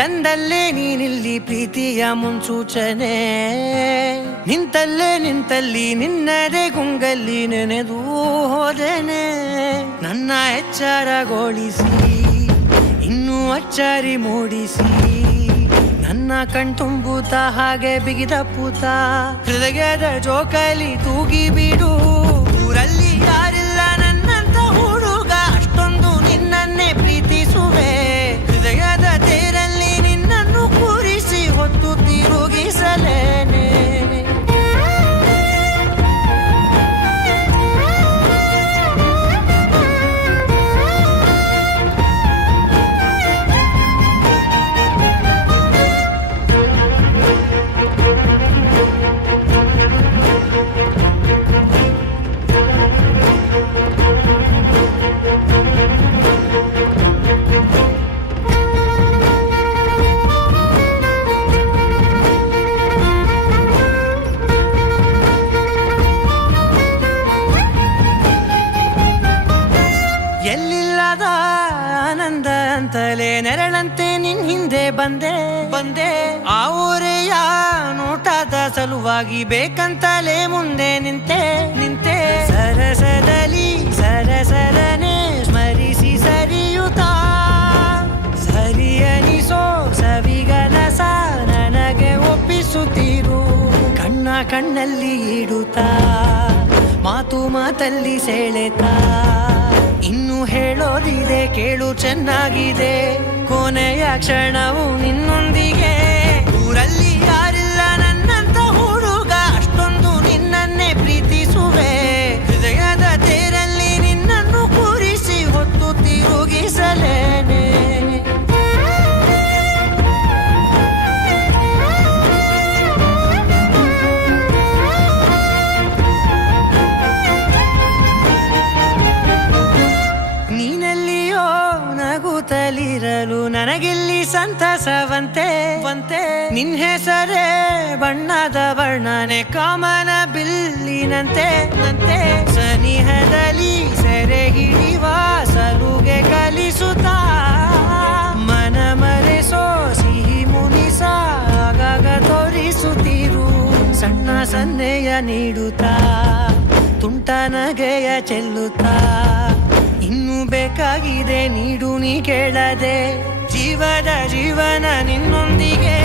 ತಂದಲ್ಲೇ ನೀನಿಲ್ಲಿ ಪ್ರೀತಿಯ ಮುನ್ಸೂಚನೆ, ನಿಂತಲ್ಲಿ ನಿನ್ನದೇ ಗುಂಗಲ್ಲಿ ನೆನೆದು ಹೋದನೆ. ನನ್ನ ಎಚ್ಚರಗೊಳಿಸಿ ಇನ್ನೂ ಅಚ್ಚರಿ ಮೂಡಿಸಿ, ನನ್ನ ಕಣ್ತುಂಬುತ್ತ ಹಾಗೆ ಬಿಗಿದ ಪೂತ ಹೃದಯದ ಜೋಕಾಲಿ ತೂಗಿ ಬಿಡು. ಊರಲ್ಲಿ ಯಾರಿಲ್ಲ ನನ್ನಂತ ಹುಡುಗ, ಅಷ್ಟೊಂದು ನಿನ್ನನ್ನೇ ಪ್ರೀತಿಸುವೆ. ಹೃದಯದ ತೇರಲ್ಲಿ ನಿನ್ನನ್ನು ಕೂರಿಸಿ ಹೊತ್ತು ತಿರುಗಿಸಲೇನೆ. ಎಲ್ಲಿಲ್ಲದ ಆನಂದ ಅಂತಲೇ ನೆರಳಂತೆ ನಿನ್ ಹಿಂದೆ ಬಂದೆ. ಆ ಊರೆಯ ನೋಟದ ಸಲುವಾಗಿ ಬೇಕಂತಲೇ ಮುಂದೆ ನಿಂತೆ. ಸರಸರನೆ ಸ್ಮರಿಸಿ ಸರಿಯುತ್ತಾ, ಸರಿಯನಿಸೋ ಸವಿಗನಸ ನನಗೆ ಒಪ್ಪಿಸುತ್ತೀರು. ಕಣ್ಣಲ್ಲಿ ಇಡುತ್ತಾ, ಮಾತಲ್ಲಿ ಸೆಳೆತಾ, ಇನ್ನು ಹೇಳೋದಿದೆ ಕೇಳು ಚೆನ್ನಾಗಿದೆ. ಕೊನೆಯ ಕ್ಷಣವು ನಿನ್ನೊಂದಿಗೆ. ಊರಲ್ಲಿ ಯಾರಿಲ್ಲ ನನ್ನಂತ ಹುಡುಗ, ಅಷ್ಟೊಂದು ನಿನ್ನನ್ನೇ ಪ್ರೀತಿಸುವೆ. ಹೃದಯದ ತೇರಲ್ಲಿ ನಿನ್ನನ್ನು ಕೂರಿಸಿ ಹೊತ್ತು ತಿರುಗಿಸಲೇನೆ. ನಗುತ್ತಲಿರಲು ನನಗಿಲ್ಲಿ ಸಂತಸವಂತೆ. ನಿನ್ ಹೆಸರೇ ಬಣ್ಣದ ವರ್ಣನೆ ಕಾಮನ ಬಿಲ್ಲಿನಂತೆ. ಸನಿಹದಲ್ಲಿ ಸೆರೆ ಹಿಡಿಯುವ ಸಲುಗೆ ಕಲಿಸುತ್ತಾ, ಮನ ಮರೆಸೋ ಸಿಹಿ ಮುನಿಸ ಆಗಾಗ ತೋರಿಸುತ್ತೀರು. ಸಣ್ಣ ಸನ್ನೆಯ ನೀಡುತ್ತಾ, ತುಂಟ ನಗೆಯ ಚೆಲ್ಲುತ್ತಾ, ಇನ್ನು ಬೇಕಾಗಿದೆ ನೀಡು ನೀ ಕೇಳದೆ. ಜೀವನ ನಿನ್ನೊಂದಿಗೆ.